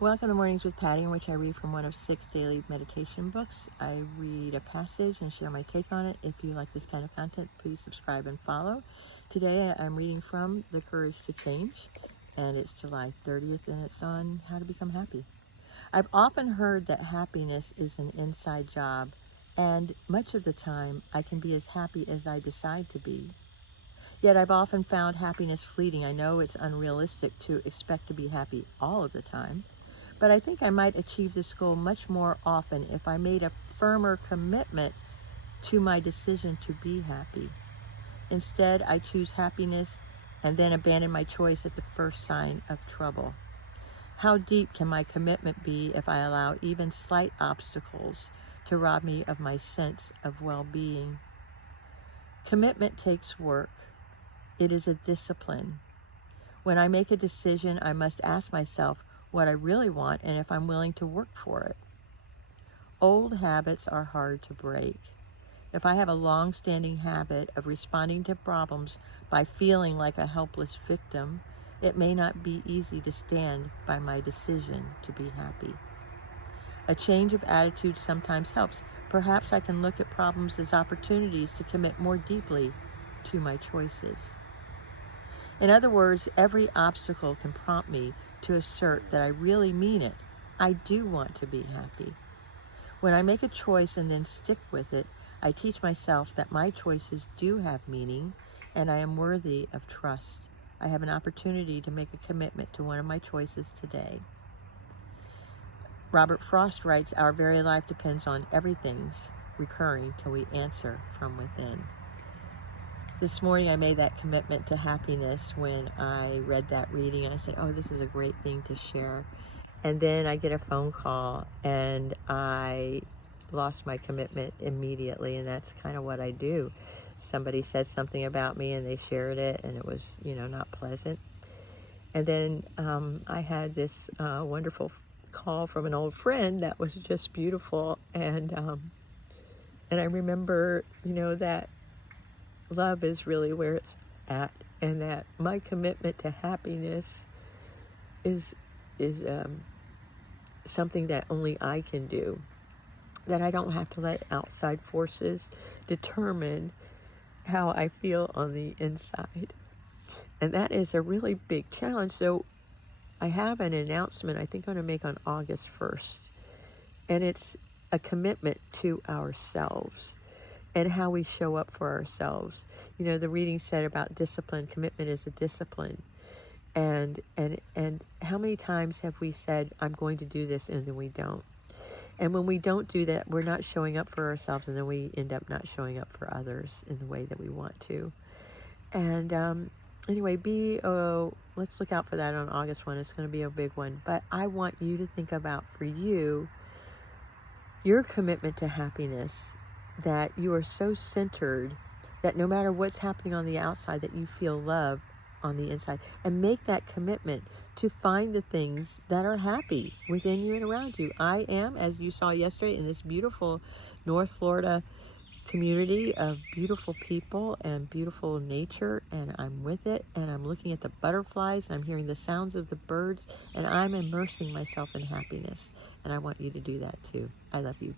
Welcome to Mornings with Patty, in which I read from one of 6 daily meditation books. I read a passage and share my take on it. If you like this kind of content, please subscribe and follow. Today I'm reading from The Courage to Change, and it's July 30th, and it's on how to become happy. I've often heard that happiness is an inside job, and much of the time I can be as happy as I decide to be. Yet I've often found happiness fleeting. I know it's unrealistic to expect to be happy all of the time, but I think I might achieve this goal much more often if I made a firmer commitment to my decision to be happy. Instead, I choose happiness and then abandon my choice at the first sign of trouble. How deep can my commitment be if I allow even slight obstacles to rob me of my sense of well-being? Commitment takes work. It is a discipline. When I make a decision, I must ask myself what I really want and if I'm willing to work for it. Old habits are hard to break. If I have a long-standing habit of responding to problems by feeling like a helpless victim, it may not be easy to stand by my decision to be happy. A change of attitude sometimes helps. Perhaps I can look at problems as opportunities to commit more deeply to my choices. In other words, every obstacle can prompt me to assert that I really mean it. I do want to be happy. When I make a choice and then stick with it, I teach myself that my choices do have meaning and I am worthy of trust. I have an opportunity to make a commitment to one of my choices today. Robert Frost writes, "Our very life depends on everything's recurring till we answer from within." This morning I made that commitment to happiness when I read that reading. I said, oh, this is a great thing to share. And then I get a phone call and I lost my commitment immediately, and that's kind of what I do. Somebody said something about me and they shared it and it was, not pleasant. And then I had this wonderful call from an old friend that was just beautiful. And I remember, that love is really where it's at, and that my commitment to happiness is something that only I can do, that I don't have to let outside forces determine how I feel on the inside. And that is a really big challenge. So I have an announcement I think I'm going to make on August 1st, and it's a commitment to ourselves and how we show up for ourselves. The reading said about discipline, commitment is a discipline. And how many times have we said, I'm going to do this, and then we don't? And when we don't do that, we're not showing up for ourselves, and then we end up not showing up for others in the way that we want to. And anyway, let's look out for that on August 1. It's going to be a big one. But I want you to think about, for you, your commitment to happiness, that you are so centered that no matter what's happening on the outside, that you feel love on the inside, and make that commitment to find the things that are happy within you and around you. I am, as you saw yesterday, in this beautiful North Florida community of beautiful people and beautiful nature, and I'm with it, and I'm looking at the butterflies, and I'm hearing the sounds of the birds, and I'm immersing myself in happiness, and I want you to do that too. I love you.